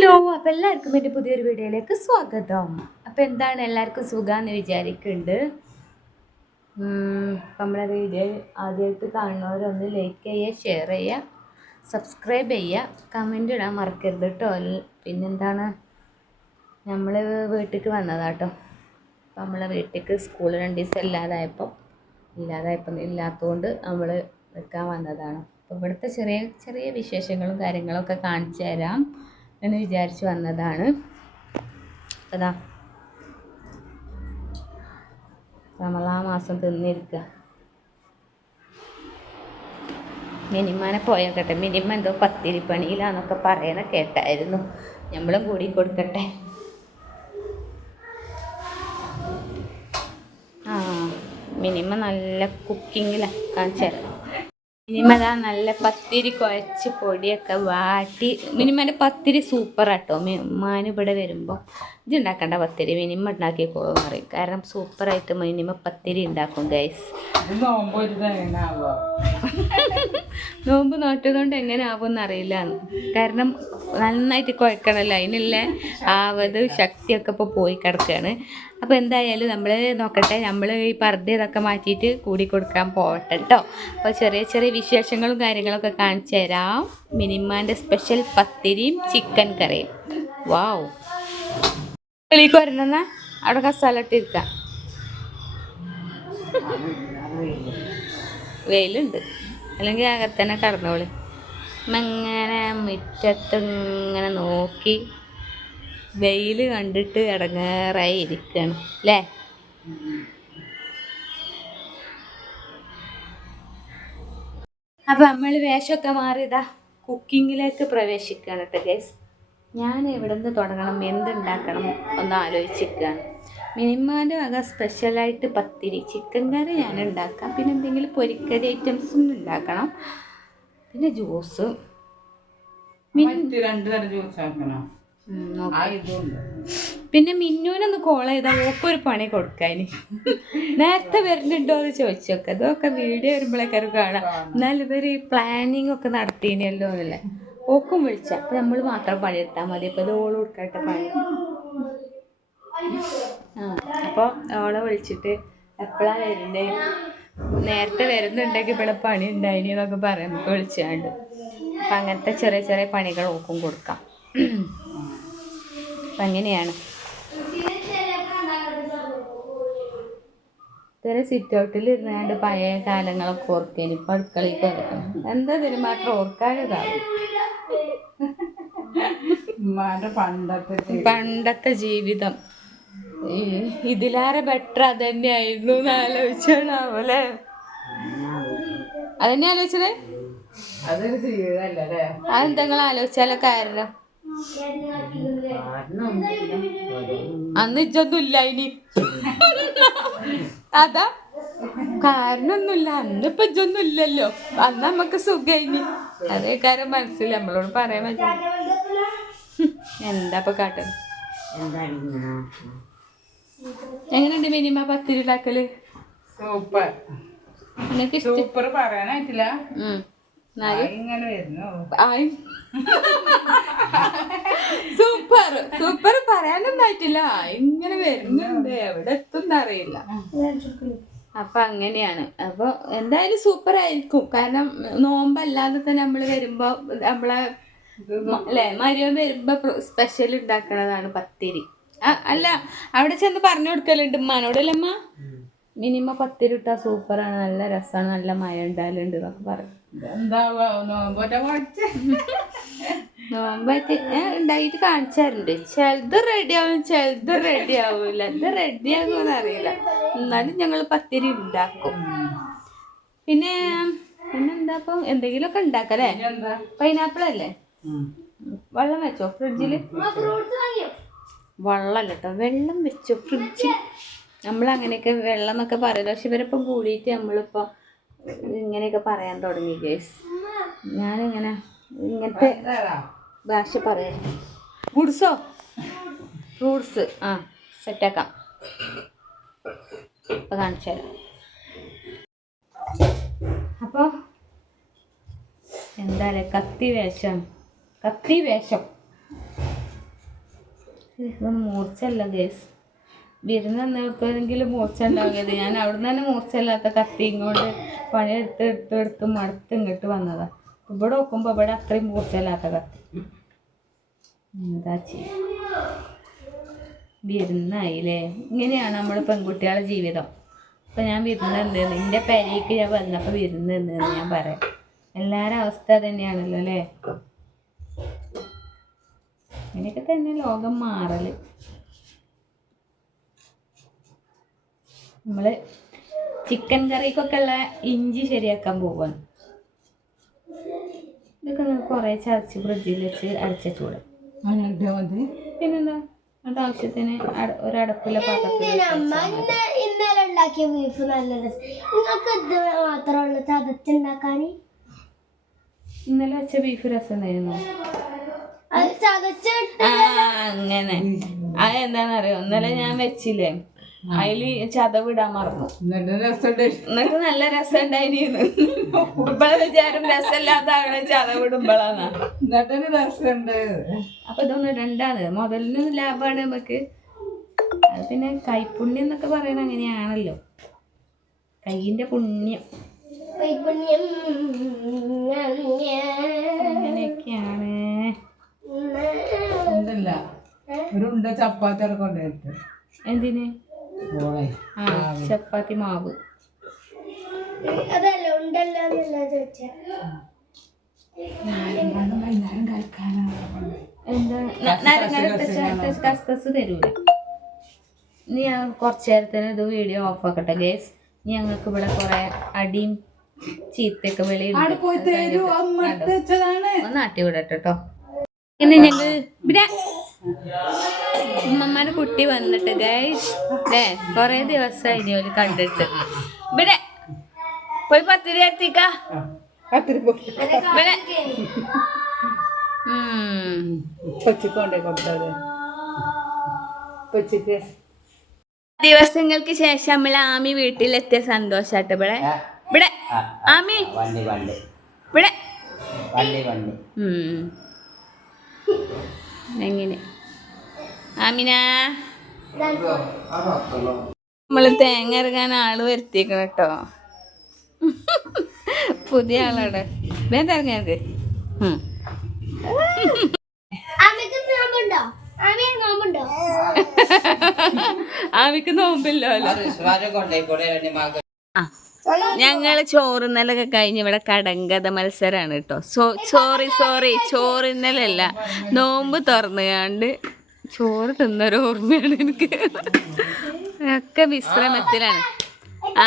Hello അപ്പോൾ എല്ലാവർക്കും എന്റെ പുതിയൊരു വീഡിയോയിലേക്ക് സ്വാഗതം. അപ്പോൾ എന്താണ് എല്ലാവർക്കും സുഖമെന്ന് വിചാരിക്കുന്നുണ്ട് നമ്മുടെ വീഡിയോ ആദ്യമായിട്ട് കാണുന്നവരൊന്ന് ലൈക്ക് ചെയ്യുക ഷെയർ ചെയ്യുക സബ്സ്ക്രൈബ് ചെയ്യുക കമന്റ് ഇടാൻ മറക്കരുത് കേട്ടോ പിന്നെന്താണ്? നമ്മൾ വീട്ടിലേക്ക് വന്നതാട്ടോ. അപ്പം നമ്മളെ വീട്ടിലേക്ക് സ്കൂൾ രണ്ട് ദിവസം ഇല്ലാതായപ്പം ഇല്ലാതായപ്പം ഇല്ലാത്തതുകൊണ്ട് നമ്മൾ നിൽക്കാൻ വന്നതാണ്. അപ്പോൾ ഇവിടുത്തെ ചെറിയ ചെറിയ വിശേഷങ്ങളും കാര്യങ്ങളൊക്കെ കാണിച്ചു തരാം. എന്ന് വിചാരിച്ച് വന്നതാണ്. അതാ. റമലാ മാസം തിന്നിരിക്കുക മിനിമാനെ പോയോക്കട്ടെ. മിനിമം എന്തോ പത്തിരിപ്പണിയിലാന്നൊക്കെ പറയണ കേട്ടായിരുന്നു. നമ്മളും കൂടി കൊടുക്കട്ടെ. ആ മിനിമം നല്ല കുക്കിങ്ങിലാണ് തരാം. മിനിമം അതാ നല്ല പത്തിരി കുഴച്ച് പൊടിയൊക്കെ വാട്ടി. മിനിമന്റെ പത്തിരി സൂപ്പർ ആട്ടോ മിനിമാൻ ഇവിടെ വരുമ്പോൾ ഇത് ഉണ്ടാക്കണ്ട പത്തിരി. മിനിമ ഉണ്ടാക്കിക്കോളൂ പറയും. കാരണം സൂപ്പറായിട്ട് മിനിമ പത്തിരി ഉണ്ടാക്കും ഗൈസ് നോമ്പ് നോട്ടതുകൊണ്ട് എങ്ങനെ ആവുമെന്ന് അറിയില്ല. കാരണം നന്നായിട്ട് കുഴക്കണമല്ലോ അതിനുള്ള ആവത് ശക്തിയൊക്കെ ഇപ്പോൾ പോയി കിടക്കുകയാണ് അപ്പോൾ എന്തായാലും നമ്മൾ നോക്കട്ടെ നമ്മൾ ഈ പർദ്ദ ഇതൊക്കെ മാറ്റിയിട്ട് കൂടി കൊടുക്കാൻ പോകട്ടെ കേട്ടോ അപ്പോൾ ചെറിയ ചെറിയ വിശേഷങ്ങളും കാര്യങ്ങളൊക്കെ കാണിച്ചു തരാം. മിനിമാന്റെ സ്പെഷ്യൽ പത്തിരിയും ചിക്കൻ കറിയും. വാവ് വെളിക്ക് വരണമെന്ന അവിടെ കസാലിട്ടിരിക്കാം വെയിലുണ്ട്. അല്ലെങ്കിൽ അകത്തന്നെ കടന്നോളി. ഇങ്ങനെ മുറ്റത്ത് ഇങ്ങനെ നോക്കി വെയിൽ കണ്ടിട്ട് ഇടങ്ങേറായി ഇരിക്കണം അല്ലേ? അപ്പം നമ്മൾ വേഷമൊക്കെ മാറിയതാ കുക്കിങ്ങിലേക്ക് പ്രവേശിക്കുകയാണ് കേട്ടോ ഞാൻ എവിടെ നിന്ന് തുടങ്ങണം എന്തുണ്ടാക്കണം ഒന്ന് ആലോചിച്ചിരിക്കുകയാണ് മിനിമാന്റെ വക സ്പെഷ്യലായിട്ട് പത്തിരി ചിക്കൻ കറി ഞാൻ ഉണ്ടാക്കാം. പിന്നെ എന്തെങ്കിലും പൊരിക്കരി ഐറ്റംസും ഉണ്ടാക്കണം. പിന്നെ ജ്യൂസ്. പിന്നെ മിന്നുവിനൊന്ന് കോൾ ചെയ്താൽ ഒരു പണി കൊടുക്കാൻ നേരത്തെ വരുന്നുണ്ടോ എന്ന് ചോദിച്ചു നോക്കാം അതൊക്കെ വീഡിയോ വരുമ്പോഴേക്കാർ കാണാം. എന്നാൽ ഇവർ പ്ലാനിങ് ഒക്കെ നടത്തിയല്ലോ എന്നല്ലേ. ഓക്കും വിളിച്ച. അപ്പം നമ്മൾ മാത്രം പണിയെടുത്താൽ മതി. അപ്പോൾ ഇത് ഓൾ കൊടുക്കട്ടെ പണി. ആ അപ്പോൾ ഓളെ വിളിച്ചിട്ട് എപ്പോഴാണ് വരുന്നത് നേരത്തെ വരുന്നുണ്ടെങ്കിൽ ഇവിടെ പണി ഉണ്ടായി എന്നൊക്കെ പറയാം നമുക്ക് വിളിച്ചാണ്ട്. അപ്പം അങ്ങനത്തെ ചെറിയ ചെറിയ പണികൾ ഓക്കും കൊടുക്കാം. അപ്പം അങ്ങനെയാണ്. ഇത്തരം സിറ്റ് ഔട്ടിൽ ഇരുന്നാണ്ട് പഴയ കാലങ്ങളൊക്കെ ഓർക്കേനി ഇപ്പം അടുക്കളയിൽ കിടക്കണം എന്താ ഇതിന് മാത്രം ഓർക്കാനിതാവും പണ്ടത്തെ പണ്ടത്തെ ജീവിതം. ഇതിലേറെ ബെറ്റർ അത് തന്നെയായിരുന്നു എന്ന് ആലോചിച്ചാണാവല്ലേ? അതന്നെ ആലോചിച്ചത്? അതെന്തെങ്കിലും ആലോചിച്ചാലോ കാരണം അന്ന് ഇജ്ജൊന്നുമില്ല ഇനി. അതാ. കാരണമൊന്നുമില്ല അന്നിപ്പോ ഇജ്ജൊന്നും ഇല്ലല്ലോ അന്ന് നമുക്ക് ഇനി. അതേ കാര്യം മനസ്സിൽ നമ്മളോട് പറയാൻ പറ്റില്ല. എന്താ ഇപ്പൊ കാട്ടുന്നത് എങ്ങനെയുണ്ട് മിനിമ പത്തിരി ഉണ്ടാക്കൽ സൂപ്പർ. നിനക്ക് സൂപ്പർ പറയാനായിട്ടില്ല. ഇങ്ങനെ വരുന്നു. സൂപ്പർ. സൂപ്പർ പറയാനൊന്നായിട്ടില്ല. ഇങ്ങനെ വരുന്നുണ്ട്. എവിടെ എത്തുന്ന അറിയില്ല. അപ്പൊ അങ്ങനെയാണ്. അപ്പൊ എന്തായാലും സൂപ്പർ ആയിരിക്കും. കാരണം നോമ്പല്ലാതെ തന്നെ നമ്മൾ വരുമ്പോ നമ്മളെ അല്ലെ മരുവൻ വരുമ്പോ സ്പെഷ്യൽ ഉണ്ടാക്കണതാണ് പത്തിരി. അല്ല അവിടെ ചെന്ന് പറഞ്ഞു കൊടുക്കലുണ്ട് ഉമ്മാനോടല്ലേ അമ്മ മിനിമം പത്തിരിട്ട സൂപ്പർ സൂപ്പറാണ് നല്ല രസമാണ് നല്ല മഴ ഉണ്ടാകലുണ്ട് എന്നൊക്കെ പറയും. നോമ്പായിട്ട് ഉണ്ടായിട്ട് കാണിച്ചാറുണ്ട് ചിലത് റെഡി ആവും ചിലത് റെഡി ആവൂല. എന്ത് റെഡി ആകുമെന്ന് അറിയില്ല. എന്നാലും ഞങ്ങൾ പത്തിരി ഉണ്ടാക്കും. പിന്നെ പിന്നെന്താ ഇപ്പൊ? എന്തെങ്കിലുമൊക്കെ ഉണ്ടാക്കല്ലേ? പൈനാപ്പിൾ അല്ലേ വെള്ളം വെച്ചോ ഫ്രിഡ്ജിൽ വെള്ളമല്ല കേട്ടോ വെള്ളം വെച്ചു ഫ്രിഡ്ജിൽ നമ്മളങ്ങനെയൊക്കെ വെള്ളം എന്നൊക്കെ പറയുന്നത് പക്ഷെ ഇവരിപ്പം കൂടിയിട്ട് നമ്മളിപ്പോൾ ഇങ്ങനെയൊക്കെ പറയാൻ തുടങ്ങി ഗേസ് ഞാനിങ്ങനെ ഇങ്ങനത്തെ ഭാഷ പറയാം. ഫ്രൂട്ട്സോ ഫ്രൂട്ട്സ് ആ സെറ്റാക്കാം ഇപ്പം കാണിച്ചു തരാം. അപ്പോൾ എന്താ കത്തി വേഷം. കത്തി വേഷം. മൂർച്ചല്ല ഗേസ് വിരുന്ന് എപ്പോഴെങ്കിലും മൂർച്ച ഉണ്ടാവില്ല ഞാൻ അവിടുന്ന് തന്നെ മൂർച്ചയില്ലാത്ത കത്തിയും കൊണ്ട് പണിയെടുത്ത് എടുത്ത് എടുത്ത് മടുത്ത് ഇങ്ങോട്ട് വന്നതാ. ഇവിടെ നോക്കുമ്പോൾ ഇവിടെ അത്രയും മൂർച്ചയില്ലാത്ത കത്തി. എന്താ ചെയ്യും? വിരുന്നായില്ലേ? ഇങ്ങനെയാണ് നമ്മുടെ പെൺകുട്ടികളുടെ ജീവിതം. അപ്പം ഞാൻ വിരുന്നുണ്ട് എന്റെ പെരയ്ക്ക് ഞാൻ വന്നപ്പോൾ വിരുന്ന് എന്ന് ഞാൻ പറയാം. എല്ലാവരുടെ അവസ്ഥ തന്നെയാണല്ലോ അല്ലേ? ഇങ്ങനെയൊക്കെ തന്നെ ലോകം മാറൽ നമ്മൾ ചിക്കൻ കറിക്കൊക്കെ ഉള്ള ഇഞ്ചി ശരിയാക്കാൻ പോവാണ്. ഇതൊക്കെ കുറേ ചതച്ച് ഫ്രിഡ്ജിൽ വെച്ച് അടച്ചു മതി പിന്നെന്താ? എന്നിട്ട് ആവശ്യത്തിന് ഒരു ഒരടപ്പിലെ പാത്രത്തിൽ വെച്ച് വെച്ചാൽ മതി. ഇന്നലെ ഉണ്ടാക്കിയ ബീഫ് നല്ല രസം നിങ്ങൾക്ക് ഇത് ഉള്ളൂ ചതച്ചുണ്ടാക്കാൻ ഇന്നലെ വെച്ച ബീഫ് രസം ആ അങ്ങനെ. അത് എന്താണെന്നറിയോ ഇന്നലെ ഞാൻ വെച്ചില്ലേ? അതിൽ ചതവിടാൻ മറന്നു. എന്നിട്ട് നല്ല രസമുണ്ടായിരുന്നു ഇപ്പഴെ വിചാരം രസമില്ലാത്ത ആളെ ചതവിടുമ്പോഴാണ് അപ്പൊ ഇതൊന്നും രണ്ടാണ് മുതലിന് ലാഭമാണ് നമുക്ക് അത് പിന്നെ കൈപ്പുണ്യം എന്നൊക്കെ പറയണ അങ്ങനെയാണല്ലോ. കൈയിന്റെ പുണ്യം. കൈപ്പുണ്യം. അങ്ങനെയൊക്കെയാണ്. ഉണ്ടല്ല. ഒരു ഉണ്ട ചപ്പാത്തി അവിടെ കൊണ്ടുപോയിട്ട് എന്തിന്? ആ ചപ്പാത്തി മാവ്. അതല്ല ഉണ്ടല്ലോ എന്നല്ല ചോദിച്ച വൈകുന്നേരം കഴിക്കാനാണ് എന്താ? ന- നരങ്ങ കസ്കസ് തരൂല. ഇനി ഞാൻ കുറച്ച് നേരത്തിന് ഇത് വീഡിയോ ഓഫ് ആക്കട്ടെ ഗേസ് ഇനി ഞങ്ങൾക്ക് ഇവിടെ കുറെ അടിയും ചീത്തയൊക്കെ വെളിയിൽ അവിടെ പോയി തരൂ അമ്മ എടുത്ത് ഒന്ന് നാട്ടി വിടട്ടെ കേട്ടോ ഇന്ന് ഞങ്ങൾ ഇവിടെ ഉമ്മമാരെ കുട്ടി വന്നിട്ട് ഗൈസ് ഏ കൊറേ ദിവസമായി ജോലി കണ്ടിട്ട്. ഇവിടെ പോയി എത്തിക്ക. ഇവിടെ. കൊടുത്തത് കൊച്ചിക്ക്. ദിവസങ്ങൾക്ക് ശേഷം നമ്മൾ ആമി വീട്ടിലെത്തിയ സന്തോഷാട്ട്. ഇവിടെ. ഇവിടെ. ആമി. വണ്ടി വണ്ടി. ഇവിടെ. വണ്ടി വണ്ടി. ഉം. എങ്ങനെ? ആമിന. നമ്മൾ തേങ്ങ ഇറങ്ങാൻ ആൾ വരുത്തിക്കണം കേട്ടോ. പുതിയ ആളാണ്. വേഗം അമ്മ നോമ്പുണ്ടോ? ആമിക്ക് നോമ്പില്ലോ ആ ഞങ്ങൾ ചോറുന്നലൊക്കെ കഴിഞ്ഞ് ഇവിടെ കടങ്കഥ മത്സരാണ് കേട്ടോ സോ സോറി സോറി ചോറുന്നലല്ല. നോമ്പ് തുറന്നു കണ്ട് ചോറ് തിന്നൊരു ഓർമ്മയാണ് എനിക്ക്. ഒക്കെ വിശ്രമത്തിലാണ്. ആ.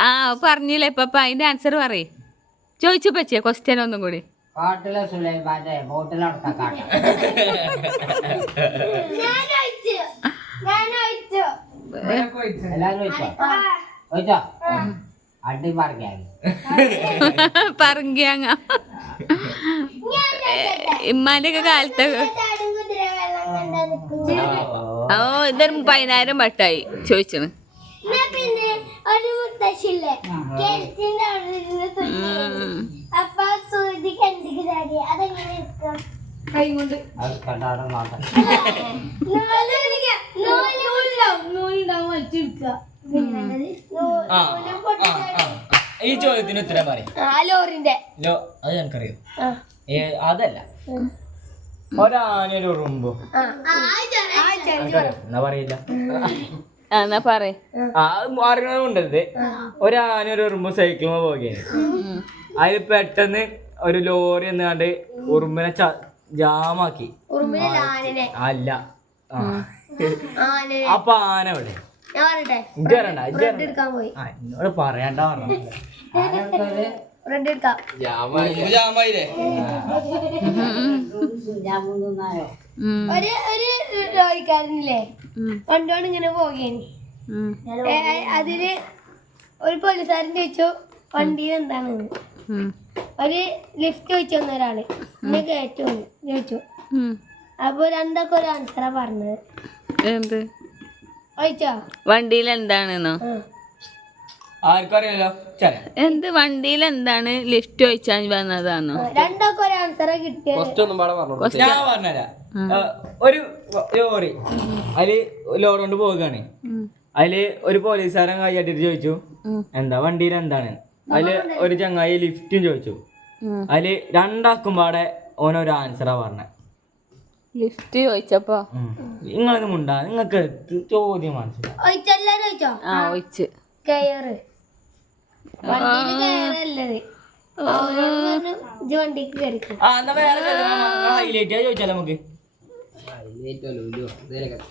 ആ പറഞ്ഞില്ലേ? ഇപ്പൊ അതിന്റെ ആൻസർ പറയേ. ചോദിച്ചു പറ്റിയ ക്വസ്റ്റ്യൻ ഒന്നും കൂടി? കാട്ടിലെ സുലൈമാന്റെ ബോട്ടിലടുത്ത കാട്ട ചോദിച്ചു ചോദിച്ചു എല്ലാരും വെച്ചോ വെച്ചോ അടി മറിക്കായി പറഞ്ഞ ഇമ്മാന്റെ ഒക്കെ കാലത്ത് ഓ. ഇതൊരു പതിനായിരം വട്ടായി ചോദിച്ചത്. എന്നാ പിന്നെ ഒരു മുത്തശ്ശില്ലേ? കെഴുത്തിന്റെ അവിടെ ഇരുന്ന് തുന്നി അപ്പൊ നൂലുണ്ടാവും ഈ ചോദ്യത്തിന് ഉത്തരം പറയും. ആ ലോറിന്റെ. ലോ അത് എനിക്കറിയോ? ആ. ഏ, അതല്ല. ഒരാനൊരു ഉറുമ്പോ. ആ. എന്നാ പറയില്ല. ആ എന്നാ പറയ്. ആ. അറിയണമുണ്ടത് ഒരാനൊരു ഉറുമ്പ് സൈക്കിളുമ്പോ പോകുകയാണ് അതിൽ പെട്ടെന്ന് ഒരു ലോറി എന്നാണ്ട് ഉറുമ്പിനെ ച- ജാമാക്കി. ഉറുമ്പിനെ അല്ല. ആ. ആനനെ. അപ്പൊ ആന അവിടെ എന്നോട് പറയണ്ട ഒരു ഒരു ലോറിക്കാരനില്ലേ? ഉം, വണ്ടോണ്ട് ഇങ്ങനെ പോകേനി. അതിൽ ഒരു പോലീസുകാരൻ ചോദിച്ചു വണ്ടി എന്താണ് ഒരു ലിഫ്റ്റ് ചോദിച്ചു വന്ന ഒരാൾ. എന്നെ കയറ്റു ചോദിച്ചു. അപ്പൊ രണ്ടൊക്കെ ഒരു ആൻസറാ പറഞ്ഞത്. എന്ത്? വണ്ടിയിൽ എന്താണെന്നോ ആ. ആർക്കും അറിയാലോ എന്ത് വണ്ടിയിൽ എന്താണ് ലിഫ്റ്റ് ചോദിച്ചാൽ വന്നതാണോ ഒരു ലോറി അതിൽ ലോറി കൊണ്ട് പോവുകയാണ്. അതിൽ ഒരു പോലീസുകാരൻ കൈയാട്ടിട്ട് ചോദിച്ചു എന്താ വണ്ടിയിൽ എന്താണ് അതിൽ ഒരു ചങ്ങായി ലിഫ്റ്റും ചോദിച്ചു. അതിൽ രണ്ടാക്കും പാടെ ഓനൊരു ആൻസറാ പറഞ്ഞ. ലിഫ്റ്റ് ചോദിച്ചപ്പോ. നിങ്ങളത് മുണ്ടാ. നിങ്ങൾക്ക് ചോദ്യം മനസ്സിലായി. ആ ഒഴിച്ച്. കയറ്. വണ്ടിയിൽ കയറല്ലത്. അവരോട് പറഞ്ഞു ഇജ്ജ് വണ്ടിക്ക് കയറിക്കും ആ എന്നാ വേറെ ഹൈലൈറ്റ് ചോദിച്ചാലോ നമുക്ക്?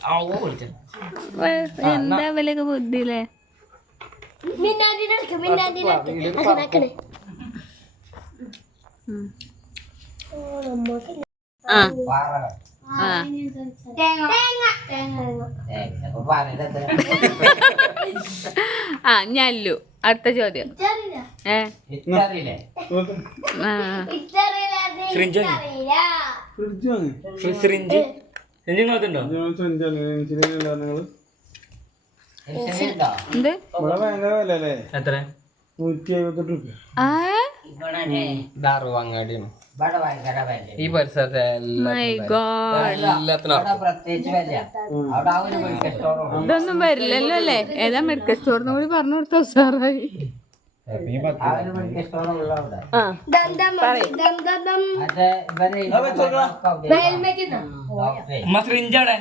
ആ, ഓ, വിളിച്ചോ. എന്താ ബുദ്ധിയില്ലേ? അങ്ങനെ ആ. ഞല്ലു അടുത്ത ചോദ്യം. ഏ? നിങ്ങൾക്കുണ്ടോ ഇച്ചറിയുണ്ടോ എന്ത്? എത്ര? ആ. ഇവിടെ ഭയങ്കര വില ഈ പരിസരത്തെ ഇതൊന്നും വരില്ലല്ലോ അല്ലേ? ഏതാ മെഡിക്കൽ സ്റ്റോറിനും കൂടി പറഞ്ഞു കൊടുത്തോ സാറായി അവിടെ.